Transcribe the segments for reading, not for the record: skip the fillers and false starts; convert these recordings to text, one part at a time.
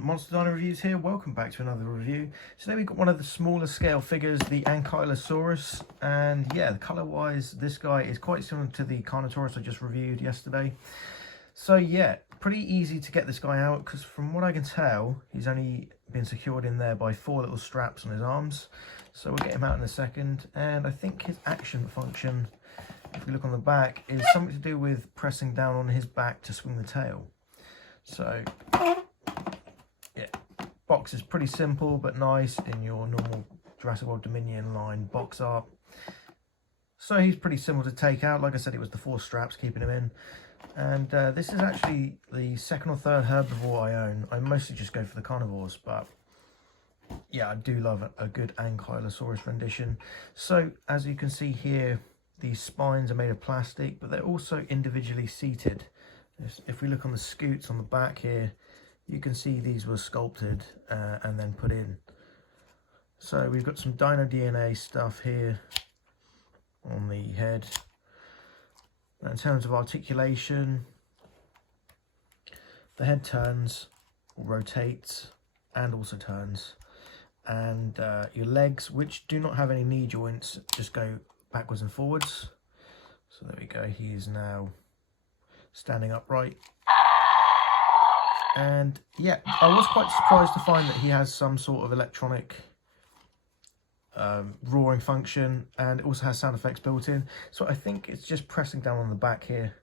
everyone, Monster Dino Reviews here. Welcome back to another review. Today we've got one of the smaller scale figures, the Ankylosaurus, and yeah, colour wise this guy is quite similar to the Carnotaurus I just reviewed yesterday. So yeah, pretty easy to get this guy out because from what I can tell he's only been secured in there by 4 little straps on his arms. So we'll get him out in a second, and I think his action function, if we look on the back, is something to do with pressing down on his back to swing the tail. So yeah, box is pretty simple but nice in your normal Jurassic World Dominion line box art. So he's pretty simple to take out. Like I said, it was the 4 straps keeping him in. And this is actually the second or third herbivore I own. I mostly just go for the carnivores, but yeah, I do love a good Ankylosaurus rendition. So as you can see here, these spines are made of plastic, but they're also individually seated. If we look on the scoots on the back here, you can see these were sculpted and then put in. So we've got some Dino DNA stuff here on the head. Now in terms of articulation, the head turns, or rotates, and also turns. And your legs, which do not have any knee joints, just go backwards and forwards. So there we go, he is now standing upright. And yeah, I was quite surprised to find that he has some sort of electronic roaring function, and it also has sound effects built in. So I think it's just pressing down on the back here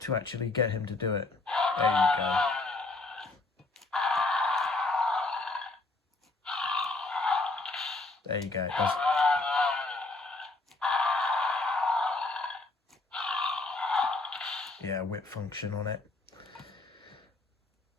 to actually get him to do it. There you go. There you go. Yeah, whip function on it.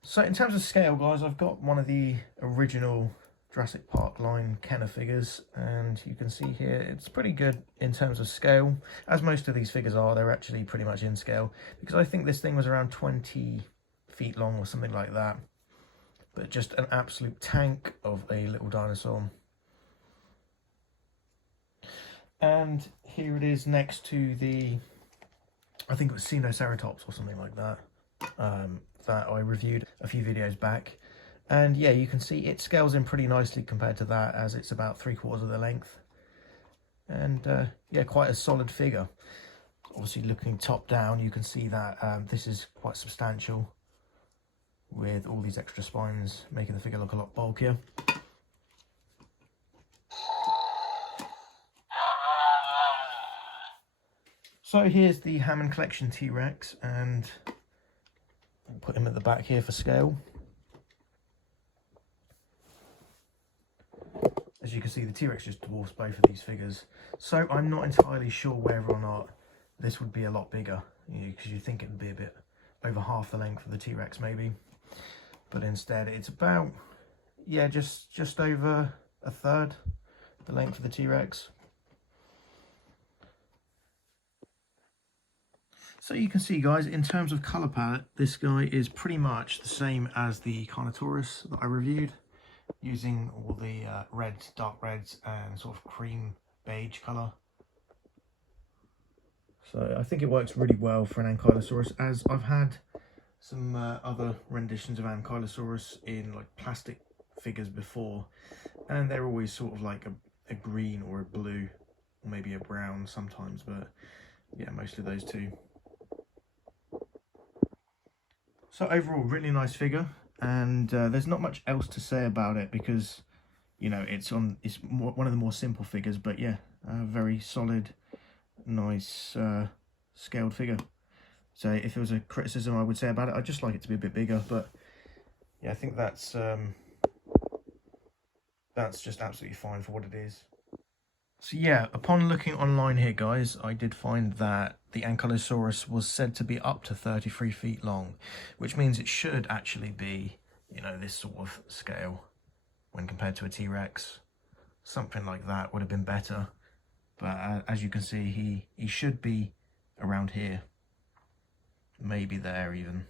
So in terms of scale, guys, I've got one of the original Jurassic Park line Kenner figures, and you can see here it's pretty good in terms of scale. As most of these figures are, they're actually pretty much in scale, because I think this thing was around 20 feet long or something like that. But just an absolute tank of a little dinosaur. And here it is next to the, I think it was Sinoceratops or something like that, that I reviewed a few videos back. And yeah, you can see it scales in pretty nicely compared to that, as it's about 3/4 of the length. And yeah, quite a solid figure. Obviously looking top down, you can see that this is quite substantial, with all these extra spines making the figure look a lot bulkier. So here's the Hammond collection T-Rex, and I'll put him at the back here for scale. As you can see, the T-Rex just dwarfs both of these figures. So I'm not entirely sure whether or not this would be a lot bigger, because you think it would be a bit over half the length of the T-Rex maybe. But instead it's about, yeah, just over a third the length of the T-Rex. So you can see, guys, in terms of colour palette, this guy is pretty much the same as the Carnotaurus that I reviewed, using all the reds, dark reds, and sort of cream beige colour. So I think it works really well for an Ankylosaurus, as I've had some other renditions of Ankylosaurus in like plastic figures before, and they're always sort of like a green or a blue, or maybe a brown sometimes, but yeah, mostly those two. So overall, really nice figure, and there's not much else to say about it because, you know, it's one of the more simple figures, but yeah, a very solid, nice scaled figure. So if there was a criticism I would say about it, I'd just like it to be a bit bigger, but yeah, I think that's just absolutely fine for what it is. So yeah, upon looking online here, guys, I did find that the Ankylosaurus was said to be up to 33 feet long, which means it should actually be, you know, this sort of scale when compared to a T-Rex. Something like that would have been better, but as you can see, he should be around here, maybe there even.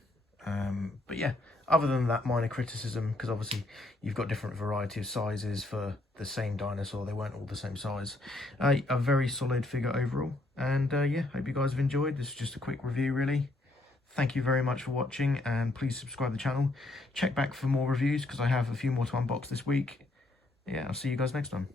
But yeah, other than that minor criticism, because obviously you've got different variety of sizes for the same dinosaur, they weren't all the same size. A very solid figure overall, and yeah, hope you guys have enjoyed. This is just a quick review really. Thank you very much for watching, and please subscribe to the channel. Check back for more reviews because I have a few more to unbox this week. Yeah, I'll see you guys next time.